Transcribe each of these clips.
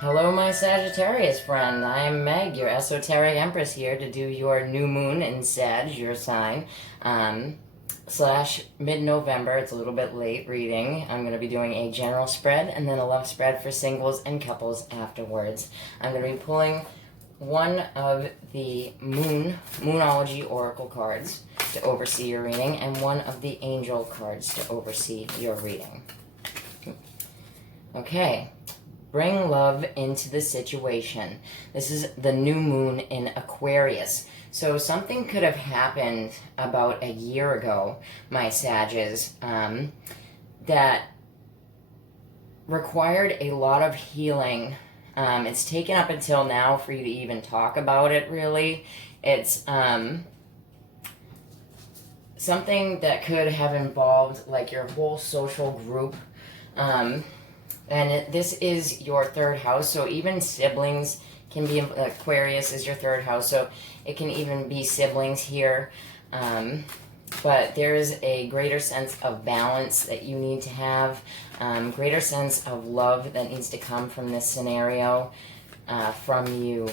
Hello, my Sagittarius friend. I am Meg, your esoteric empress, here to do your new moon in Sag, your sign, slash mid-November. It's a little bit late reading. I'm going to be doing a general spread and then a love spread for singles and couples afterwards. I'm going to be pulling one of the Moonology Oracle cards to oversee your reading and one of the Angel cards to oversee your reading. Okay. Bring love into the situation. This is the new moon in Aquarius. So something could have happened about a year ago, my Sages, that required a lot of healing. It's taken up until now for you to even talk about it, really. It's something that could have involved like your whole social group. And this is your third house, so even siblings can be, Aquarius is your third house, so it can even be siblings here. But there is a greater sense of balance that you need to have, greater sense of love that needs to come from this scenario, from you.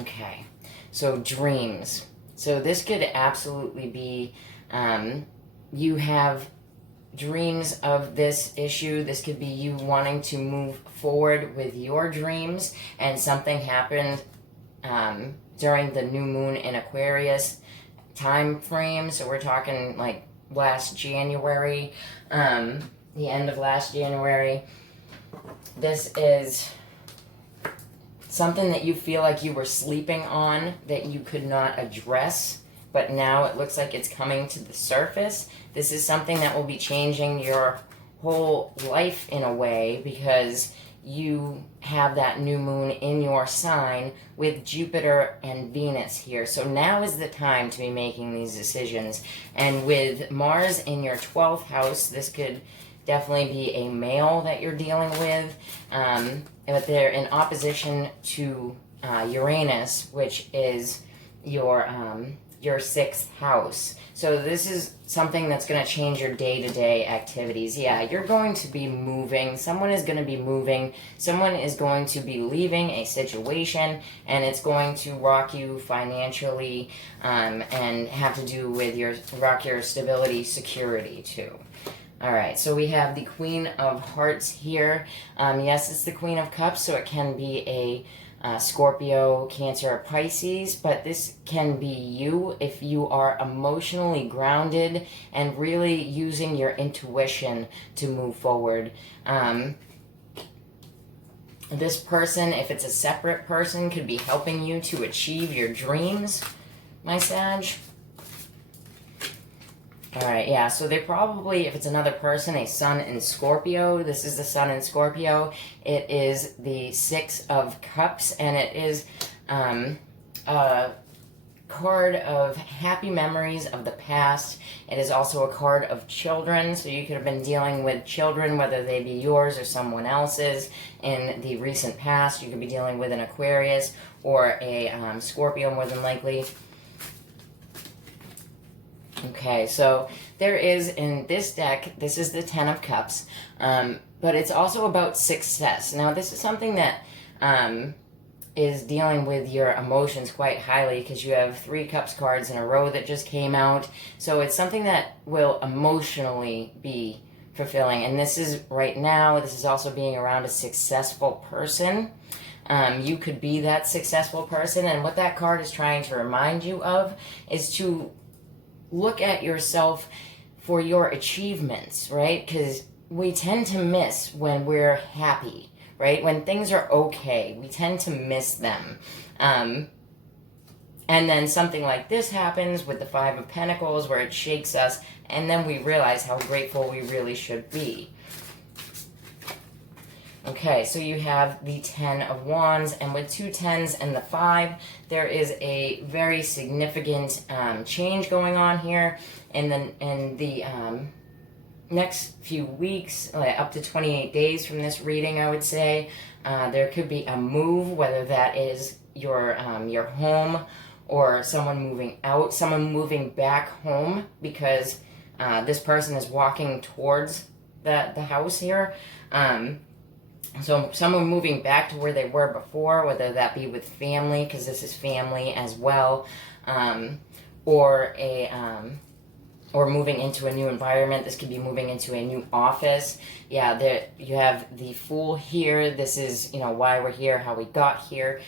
Okay, so dreams. So this could absolutely be, you have dreams of this issue. This could be you wanting to move forward with your dreams, and something happened during the new moon in Aquarius time frame. So we're talking like last January, the end of last January. This is something that you feel like you were sleeping on, that you could not address, but now it looks like it's coming to the surface. This is something that will be changing your whole life in a way, because you have that new moon in your sign with Jupiter and Venus here. So now is the time to be making these decisions. And with Mars in your 12th house, this could definitely be a male that you're dealing with. But they're in opposition to Uranus, which is your 6th house. So this is something that's going to change your day-to-day activities. Yeah, you're going to be moving. Someone is going to be moving. Someone is going to be leaving a situation, and it's going to rock you financially, and have to do with rock your stability, security too. All right, so we have the Queen of Hearts here. Yes, it's the Queen of Cups, so it can be a Scorpio, Cancer, or Pisces, but this can be you if you are emotionally grounded and really using your intuition to move forward. This person, if it's a separate person, could be helping you to achieve your dreams, my Sag. Alright, yeah, so they probably, if it's another person, a Sun in Scorpio. This is the Sun in Scorpio. It is the 6 of Cups, and it is a card of happy memories of the past. It is also a card of children, so you could have been dealing with children, whether they be yours or someone else's, in the recent past. You could be dealing with an Aquarius or a Scorpio, more than likely. Okay, so there is, in this deck, this is the 10 of Cups, but it's also about success. Now, this is something that is dealing with your emotions quite highly, because you have 3 Cups cards in a row that just came out. So it's something that will emotionally be fulfilling. And this is right now, this is also being around a successful person. You could be that successful person, and what that card is trying to remind you of is to look at yourself for your achievements, right? Because we tend to miss when we're happy, right? When things are okay, we tend to miss them. And then something like this happens with the 5 of Pentacles, where it shakes us, and then we realize how grateful we really should be. Okay, so you have the 10 of Wands, and with 2 10s and the 5, there is a very significant change going on here in the next few weeks, up to 28 days from this reading, I would say. There could be a move, whether that is your home or someone moving out, someone moving back home, because this person is walking towards the house here. So someone moving back to where they were before, whether that be with family, because this is family as well, or or moving into a new environment. This could be moving into a new office. Yeah, there you have the Fool here. This is, why we're here, how we got here.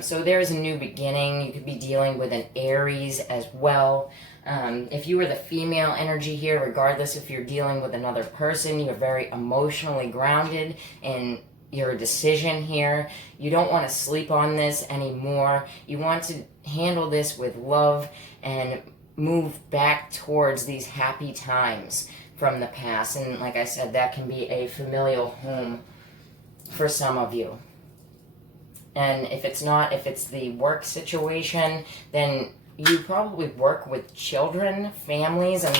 So there is a new beginning. You could be dealing with an Aries as well. If you were the female energy here, regardless if you're dealing with another person, you're very emotionally grounded in your decision here. You don't want to sleep on this anymore. You want to handle this with love and move back towards these happy times from the past. And like I said, that can be a familial home for some of you. And if it's not, if it's the work situation, then you probably work with children, families, and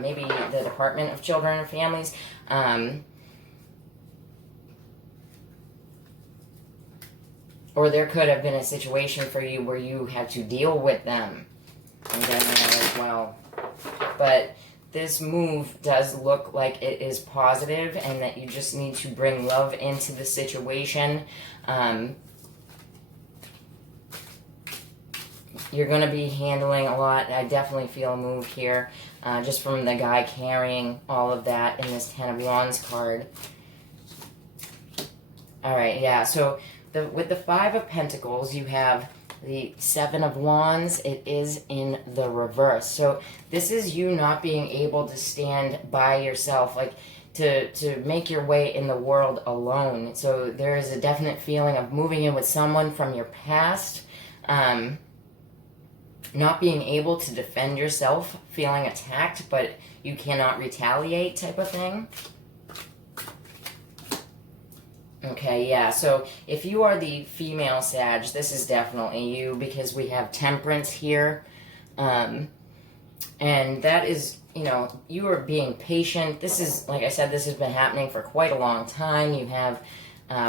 maybe the Department of Children and Families. Or there could have been a situation for you where you had to deal with them and then as well. But this move does look like it is positive and that you just need to bring love into the situation. You're going to be handling a lot. I definitely feel a move here, just from the guy carrying all of that in this Ten of Wands card. All right, yeah, so with the Five of Pentacles, you have the Seven of Wands. It is in the reverse. So this is you not being able to stand by yourself, like to make your way in the world alone. So there is a definite feeling of moving in with someone from your past, not being able to defend yourself, feeling attacked, but you cannot retaliate type of thing. Okay, yeah, so if you are the female Sag, this is definitely you, because we have Temperance here, and that is, you are being patient. This is, like I said, this has been happening for quite a long time. You have,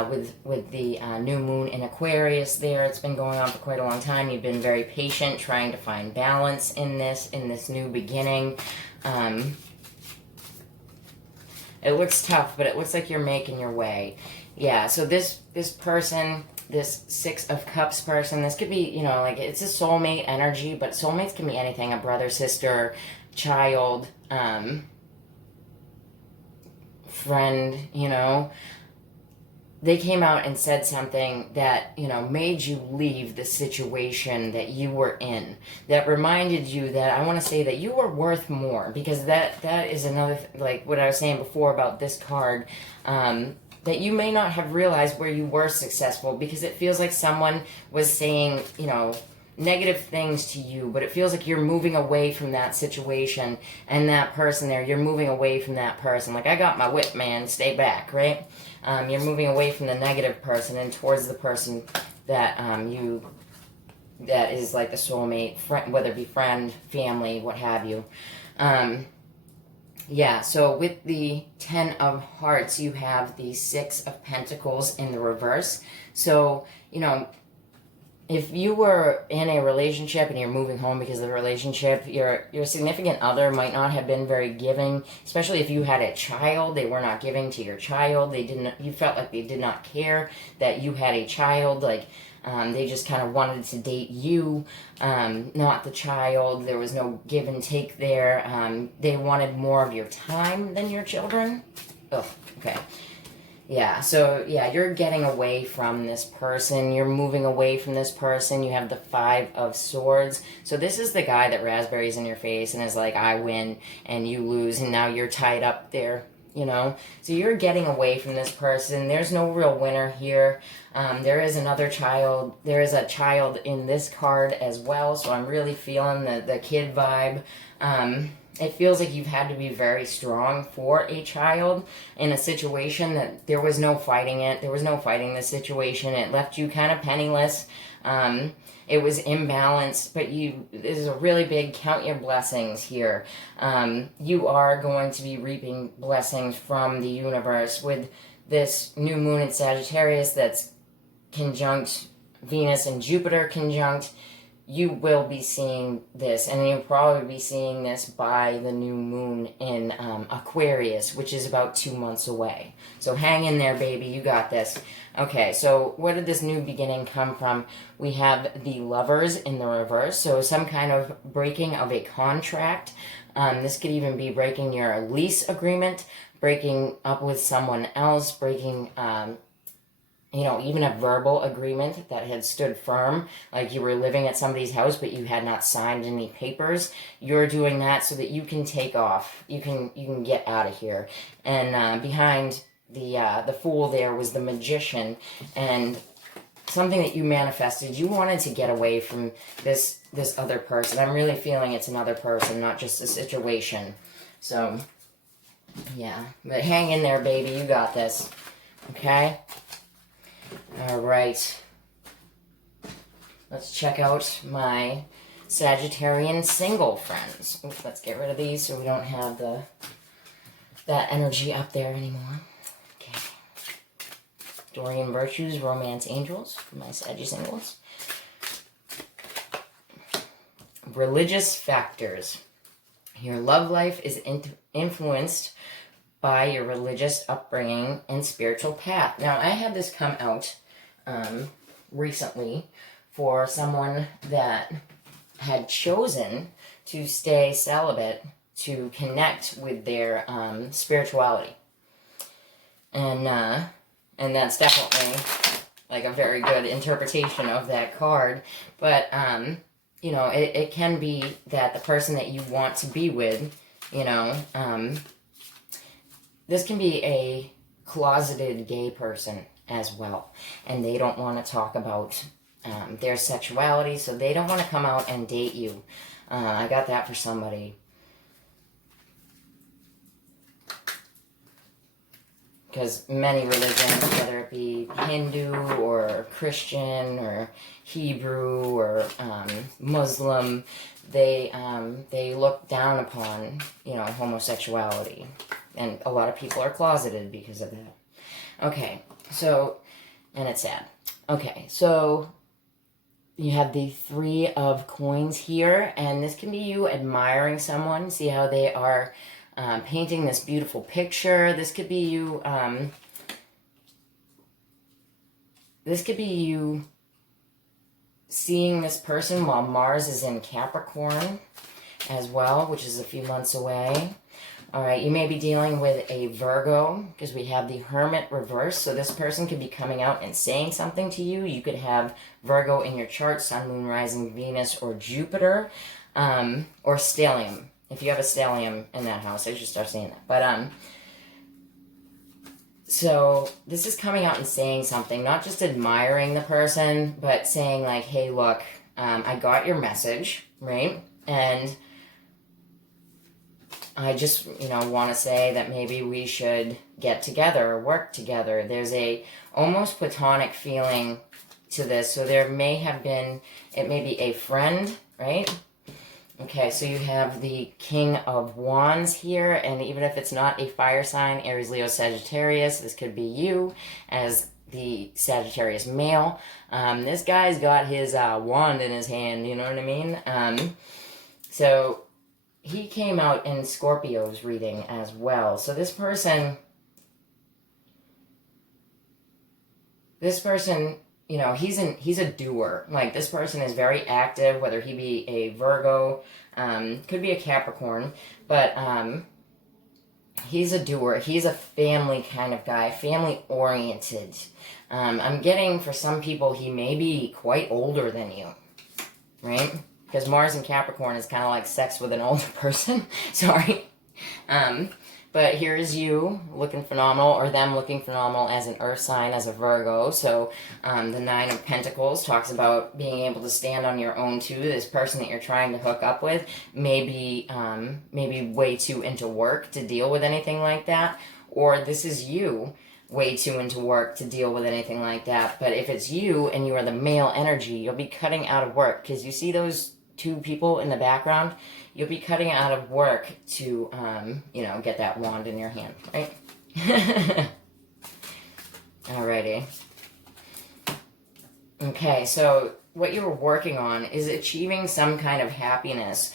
with the new moon in Aquarius there, it's been going on for quite a long time. You've been very patient, trying to find balance in this new beginning. It looks tough, but it looks like you're making your way. Yeah, so this person, this Six of Cups person, this could be, it's a soulmate energy, but soulmates can be anything, a brother, sister, child, friend, They came out and said something that, made you leave the situation that you were in, that reminded you that, I want to say that you were worth more, because that is another, like what I was saying before about this card, that you may not have realized where you were successful, because it feels like someone was saying, negative things to you, but it feels like you're moving away from that situation and that person there. You're moving away from that person. Like, I got my whip, man, stay back, right? You're moving away from the negative person and towards the person that that is like the soulmate, friend, whether it be friend, family, what have you. Yeah, so with the Ten of Hearts, you have the Six of Pentacles in the reverse. So, if you were in a relationship and you're moving home because of the relationship, your significant other might not have been very giving, especially if you had a child. They were not giving to your child. You felt like they did not care that you had a child. Like, they just kind of wanted to date you, not the child. There was no give and take there. They wanted more of your time than your children. Oh, okay. Yeah, so, yeah, you're getting away from this person. You're moving away from this person. You have the Five of Swords. So this is the guy that raspberries in your face and is like, I win and you lose, and now you're tied up there, So you're getting away from this person. There's no real winner here. There is another child. There is a child in this card as well, so I'm really feeling the kid vibe. It feels like you've had to be very strong for a child in a situation that there was no fighting it. There was no fighting the situation. It left you kind of penniless. It was imbalanced, but this is a really big count your blessings here. You are going to be reaping blessings from the universe with this new moon in Sagittarius that's conjunct Venus and Jupiter conjunct. you will be seeing this, and you'll probably be seeing this by the new moon in Aquarius, which is about 2 months away. So hang in there, baby. You got this. Okay, so where did this new beginning come from? We have the Lovers in the reverse, so some kind of breaking of a contract. This could even be breaking your lease agreement, breaking up with someone else, breaking even a verbal agreement that had stood firm, like you were living at somebody's house but you had not signed any papers. You're doing that so that you can take off. You can get out of here. And behind the Fool there was the Magician, and something that you manifested. You wanted to get away from this other person. I'm really feeling it's another person, not just a situation. So yeah, but hang in there, baby. You got this. Okay? All right. Let's check out my Sagittarian single friends. Oops, let's get rid of these so we don't have that energy up there anymore. Okay. Dorian Virtues, Romance Angels for my Saggy singles. Religious factors. Your love life is influenced by your religious upbringing and spiritual path. Now, I had this come out recently for someone that had chosen to stay celibate to connect with their spirituality. And that's definitely like a very good interpretation of that card. But, it can be that the person that you want to be with, this can be a closeted gay person as well. And they don't want to talk about their sexuality, so they don't want to come out and date you. I got that for somebody. Because many religions, whether it be Hindu or Christian or Hebrew or Muslim, they look down upon, homosexuality. And a lot of people are closeted because of that. Okay, so, and it's sad. Okay, so you have the 3 of coins here, and this can be you admiring someone. See how they are painting this beautiful picture. This could be you, seeing this person while Mars is in Capricorn as well, which is a few months away. All right, you may be dealing with a Virgo because we have the Hermit reverse. So this person could be coming out and saying something to you. You could have Virgo in your chart, Sun, Moon, Rising, Venus, or Jupiter, or stellium. If you have a stellium in that house, I should start saying that. But so this is coming out and saying something, not just admiring the person, but saying like, hey, look, I got your message, right? And I just, want to say that maybe we should get together or work together. There's a almost platonic feeling to this. So there may have been, it may be a friend, right? Okay, so you have the King of Wands here, and even if it's not a fire sign, Aries, Leo, Sagittarius, this could be you as the Sagittarius male. This guy's got his wand in his hand, you know what I mean? So he came out in Scorpio's reading as well. So this person, he's a doer. Like, this person is very active, whether he be a Virgo, could be a Capricorn, but he's a doer. He's a family kind of guy, family-oriented. I'm getting, for some people, he may be quite older than you, right? Because Mars in Capricorn is kind of like sex with an older person. Sorry. But here's you looking phenomenal, or them looking phenomenal as an earth sign, as a Virgo. So the 9 of Pentacles talks about being able to stand on your own too. This person that you're trying to hook up with may be way too into work to deal with anything like that. Or this is you way too into work to deal with anything like that. But if it's you and you are the male energy, you'll be cutting out of work. Because you see those 2 people in the background, you'll be cutting out of work to, get that wand in your hand, right? Alrighty. Okay, so what you were working on is achieving some kind of happiness,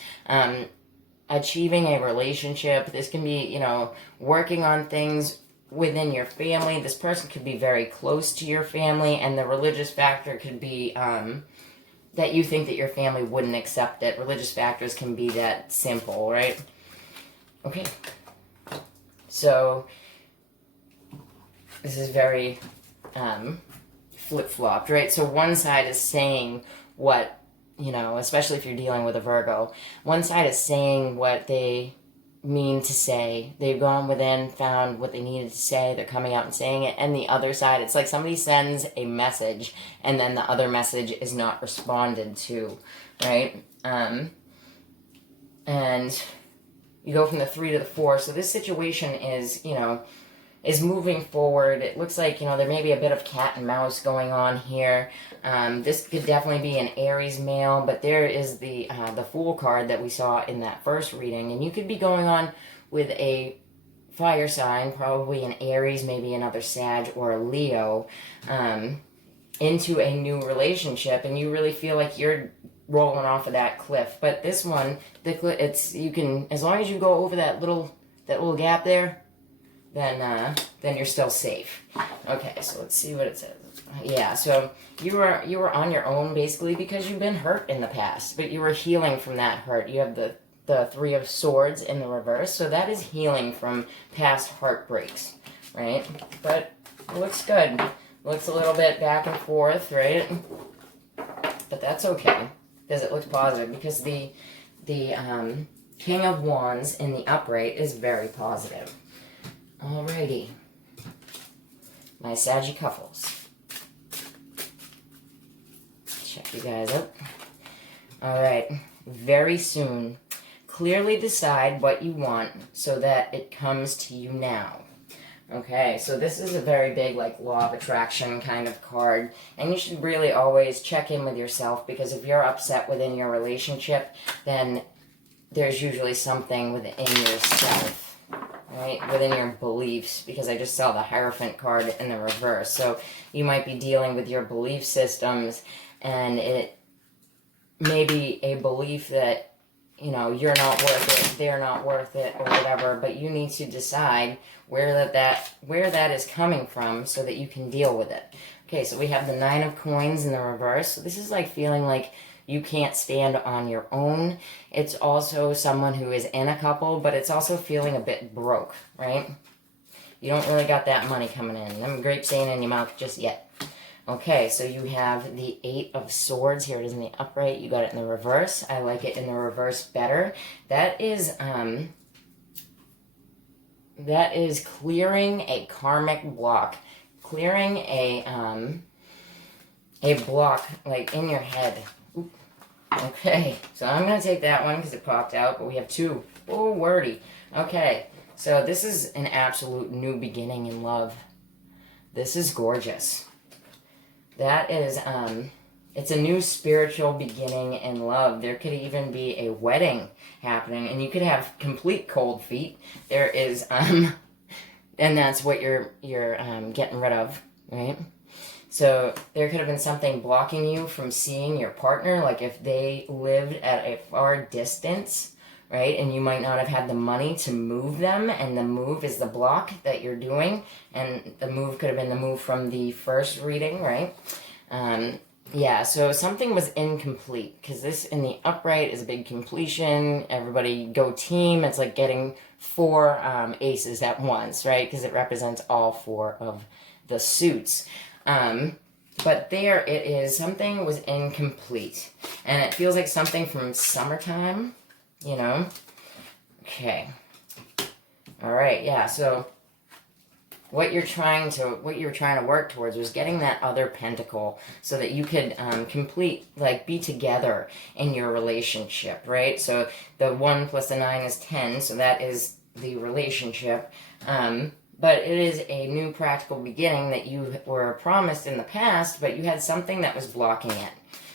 achieving a relationship. This can be, you know, working on things within your family. This person could be very close to your family, and the religious factor could be that you think that your family wouldn't accept it. Religious factors can be that simple, right? Okay. So, this is very flip-flopped, right? So one side is saying what, you know, especially if you're dealing with a Virgo, one side is saying what they mean to say. They've gone within, found what they needed to say, they're coming out and saying it, and the other side, it's like somebody sends a message, and then the other message is not responded to, right? And you go from the 3 to the 4, so this situation is, you know, is moving forward. It looks like, you know, there may be a bit of cat and mouse going on here. This could definitely be an Aries male, but there is the Fool card that we saw in that first reading, and you could be going on with a fire sign, probably an Aries, maybe another Sag or a Leo, into a new relationship, and you really feel like you're rolling off of that cliff. But this one, you can, as long as you go over that little gap there, then you're still safe. Okay, so let's see what it says. Yeah, so you were on your own basically because you've been hurt in the past, but you were healing from that hurt. You have the 3 of Swords in the reverse, so that is healing from past heartbreaks, right? But it looks good. Looks a little bit back and forth, right? But that's okay because it looks positive, because the King of Wands in the upright is very positive. Alrighty, my Sagittarius. Check you guys up. Alright, very soon, clearly decide what you want so that it comes to you now. Okay, so this is a very big, like, law of attraction kind of card, and you should really always check in with yourself, because if you're upset within your relationship, then there's usually something within yourself. Right, within your beliefs, because I just saw the Hierophant card in the reverse. So you might be dealing with your belief systems, and it may be a belief that, you know, you're not worth it, they're not worth it, or whatever, but you need to decide where that is coming from so that you can deal with it. Okay, so we have the 9 of Coins in the reverse. So this is like feeling like you can't stand on your own. It's also someone who is in a couple, but it's also feeling a bit broke, right? You don't really got that money coming in. Them grapes ain't in your mouth just yet. Okay, so you have the 8 of Swords. Here it is in the upright. You got it in the reverse. I like it in the reverse better. That is clearing a karmic block. Clearing a block, like, in your head. Okay, so I'm going to take that one because it popped out, but we have 2. Oh, wordy. Okay, so this is an absolute new beginning in love. This is gorgeous. That is, it's a new spiritual beginning in love. There could even be a wedding happening, and you could have complete cold feet. There is, and that's what you're getting rid of, right? So there could have been something blocking you from seeing your partner, like if they lived at a far distance, right? And you might not have had the money to move them, and the move is the block that you're doing, and the move could have been the move from the first reading, right? Yeah, so something was incomplete, because this in the upright is a big completion. Everybody go team. It's like getting 4 aces at once, right? Because it represents all 4 of the suits. But there it is. Something was incomplete. And it feels like something from summertime, you know? Okay. Alright, yeah, so what you were trying to work towards was getting that other pentacle so that you could be together in your relationship, right? So the 1 plus the 9 is 10, so that is the relationship. But it is a new practical beginning that you were promised in the past, but you had something that was blocking it.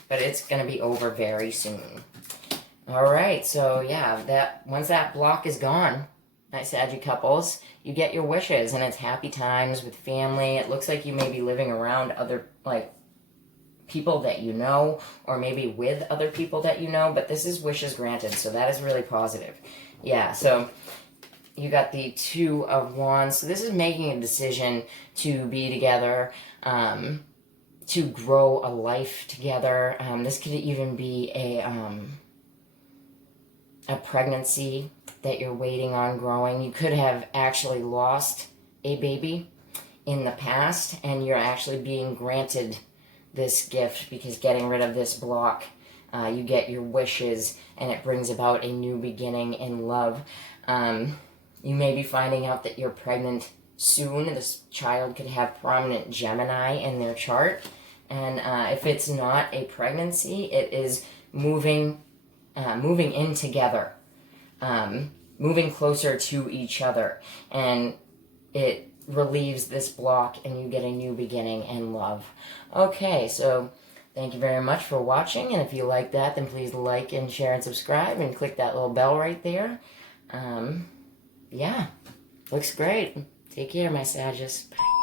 But it's going to be over very soon. Alright, so yeah, once that block is gone, nice Saggy couples, you get your wishes, and it's happy times with family. It looks like you may be living around other, people that you know, or maybe with other people that you know, but this is wishes granted, so that is really positive. Yeah, so you got the Two of Wands. So this is making a decision to be together, to grow a life together. This could even be a pregnancy that you're waiting on growing. You could have actually lost a baby in the past, and you're actually being granted this gift because getting rid of this block, you get your wishes, and it brings about a new beginning in love. You may be finding out that you're pregnant soon. This child could have prominent Gemini in their chart. And if it's not a pregnancy, it is moving in together, moving closer to each other. And it relieves this block, and you get a new beginning in love. Okay, so thank you very much for watching. And if you like that, then please like and share and subscribe and click that little bell right there. Yeah, looks great. Take care, my Sagittarius. Bye.